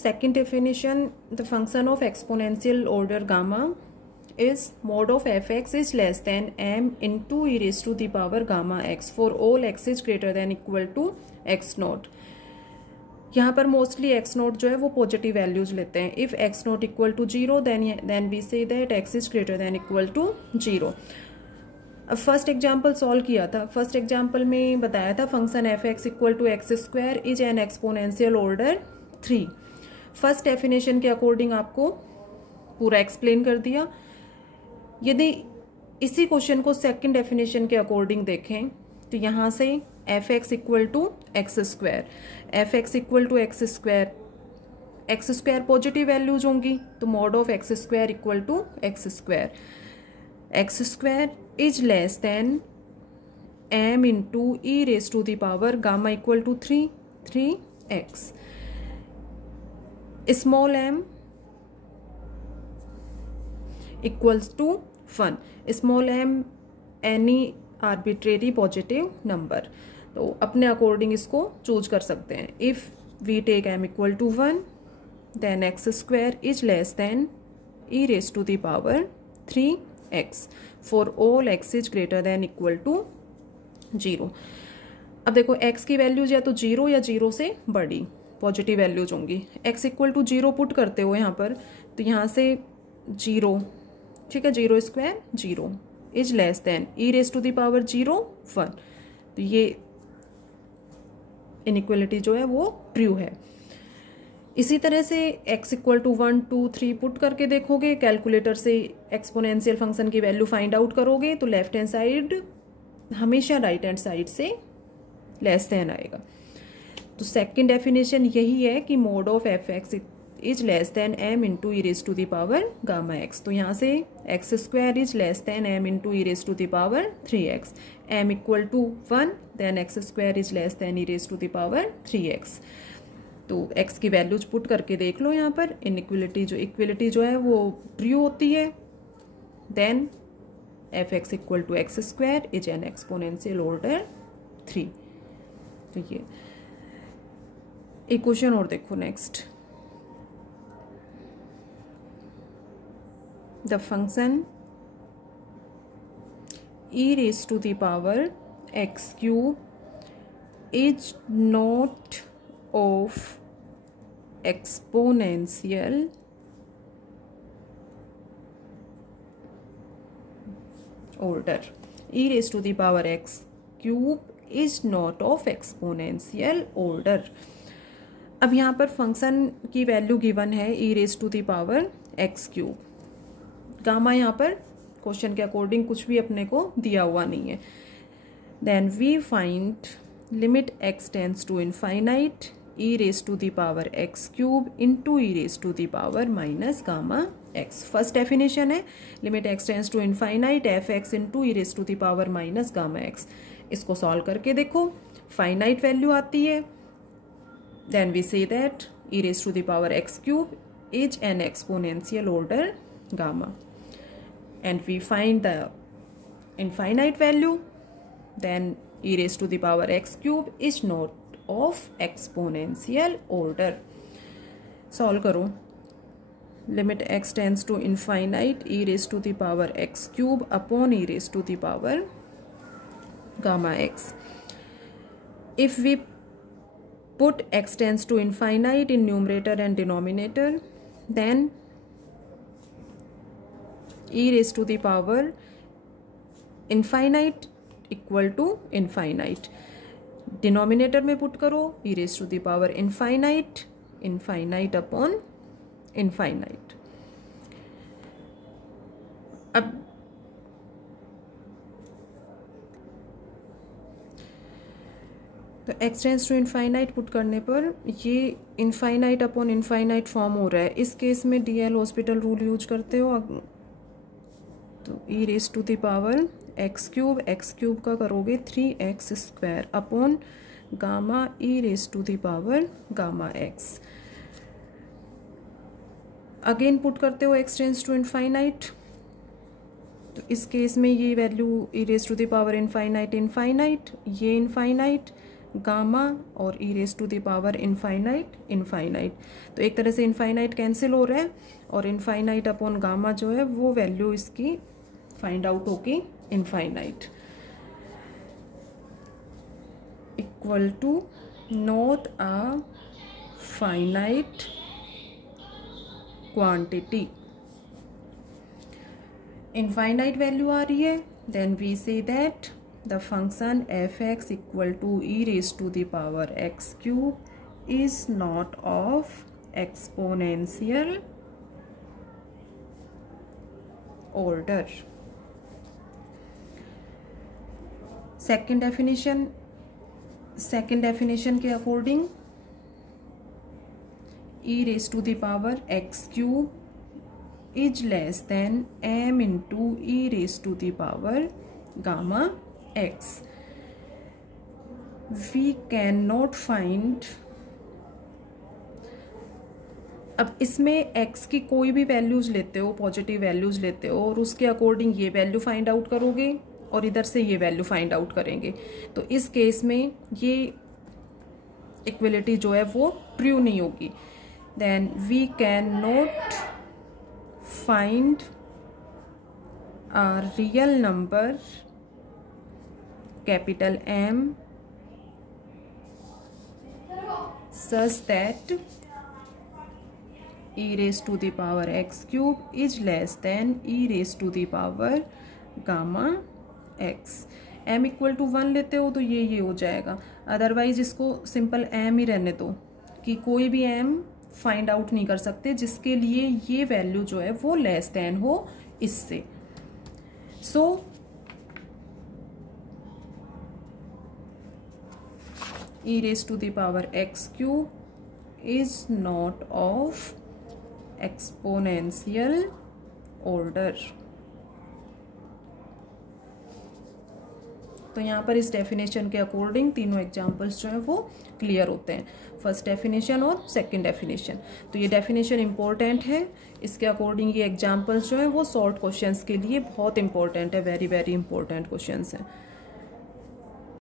Second definition, the function of exponential order gamma is mod of fx is less than m into e raised to the power gamma x for all x is greater than equal to x note. यहाँ पर mostly x note जो है वो positive values लेते हैं. If x not equal to 0 then we say that x is greater than equal to 0. अब first example solve किया था. फर्स्ट एग्जाम्पल में बताया था function F x equal to X square is an exponential order 3. First definition के according आपको पूरा explain कर दिया. यदि इसी क्वेश्चन को सेकंड डेफिनेशन के अकॉर्डिंग देखें तो यहाँ से F x equal to X square, F x equal to X square positive values होंगी तो mod of X square equal to X square is less than M into E raise to the power gamma equal to 3x. Small M equals to 1. Small M any arbitrary positive number. तो अपने according इसको choose कर सकते हैं. If we take M equal to 1 then X square is less than E raise to the power 3x for all X is greater than equal to 0. अब देखो x की values या तो 0 या 0 से बड़ी पॉजिटिव वैल्यूज होंगी. x इक्वल टू 0 पुट करते हो यहाँ पर तो यहाँ से 0, ठीक है, 0 square 0 is less than E raise to the power 0 1. तो ये इनइक्वलिटी जो है वो ट्रू है. इसी तरह से x इक्वल टू 1 2 3 पुट करके देखोगे, कैलकुलेटर से एक्सपोनेंशियल फंक्शन की वैल्यू फाइंड आउट करोगे तो लेफ्ट हैंड साइड हमेशा राइट हैंड साइड से लेस देन आएगा. तो सेकंड डेफिनेशन यही है कि mod of F X is less than M into E raise to the power gamma X. तो यहाँ से X square is less than M into E raise to the power 3x. M equal to 1 then X square is less than E raise to the power 3x. तो x की values put करके देख लो. यहाँ पर equality जो है वो true होती है. Then F x equal to X square is an exponential order 3. तो ये एक क्वेश्चन और देखो next. The function e raised to the power x cube is not of exponential order. E raised to the power x cube is not of exponential order. अब यहाँ पर function की value given है e raised to the power x cube. Gamma यहाँ पर question के according कुछ भी अपने को दिया हुआ नहीं है. Then we find limit x tends to infinite e raise to the power x cube into E raise to the power minus gamma x. First definition है limit x tends to infinite F x into E raise to the power minus gamma x. इसको solve करके देखो, finite value आती है. Then we say that e raise to the power x cube is an exponential order gamma. And we find the infinite value, then e raised to the power x cube is not of exponential order. Solve करो. Limit x tends to infinite e raised to the power x cube upon e raised to the power gamma x. If we put x tends to infinite in numerator and denominator, then e raised to the power infinite equal to infinite. Denominator में put करो e raised to the power infinite upon infinite. अब तो x tends to infinite put करने पर ये infinite upon infinite form हो रहा है. इस केस में DL हॉस्पिटल रूल यूज करते हो. तो e raise to the power x cube का करोगे 3x square upon gamma e raise to the power gamma x. Again put करते हो x टेंस टू इनफाइनाइट. तो इस केस में ये value e raise to the power infinite, ये infinite, gamma और e raise to the power infinite infinite. तो एक तरह से इनफाइनाइट कैंसिल हो रहा है और इनफाइनाइट अपॉन गामा जो है वो वैल्यू इसकी फाइंड आउट होगी infinite, equal to not a finite quantity. Infinite value आ रही है, then we say that the function F x equal to e raise to the power x cube is not of exponential order. Second definition के according e raise to the power x cube is less than m into e raised to the power gamma x. We cannot find, अब इसमें x की कोई भी values लेते हो, positive values लेते हो और उसके अकॉर्डिंग ये वैल्यू फाइंड आउट करोगे और इधर से ये वैल्यू फाइंड आउट करेंगे, तो इस केस में ये इक्वलिटी जो है वो ट्रू नहीं होगी। Then we can not find a real number capital M such that e raised to the power x cube is less than e raised to the power gamma x। m equal to 1 लेते हो तो ये हो जाएगा, otherwise इसको simple m ही रहने दो कि कोई भी m फाइंड आउट नहीं कर सकते जिसके लिए ये वैल्यू जो है वो लेस देन हो इससे। So e raise to the power x cube is not of exponential order. तो यहाँ पर इस डेफिनेशन के अकॉर्डिंग तीनों एग्जांपल्स जो हैं वो क्लियर होते हैं, फर्स्ट डेफिनेशन और सेकंड डेफिनेशन। तो ये डेफिनेशन इम्पोर्टेंट है, इसके अकॉर्डिंग ये एग्जांपल्स जो हैं वो शॉर्ट क्वेश्चंस के लिए बहुत इंपॉर्टेंट है, वेरी वेरी इंपॉर्टेंट क्वेश्चंस हैं।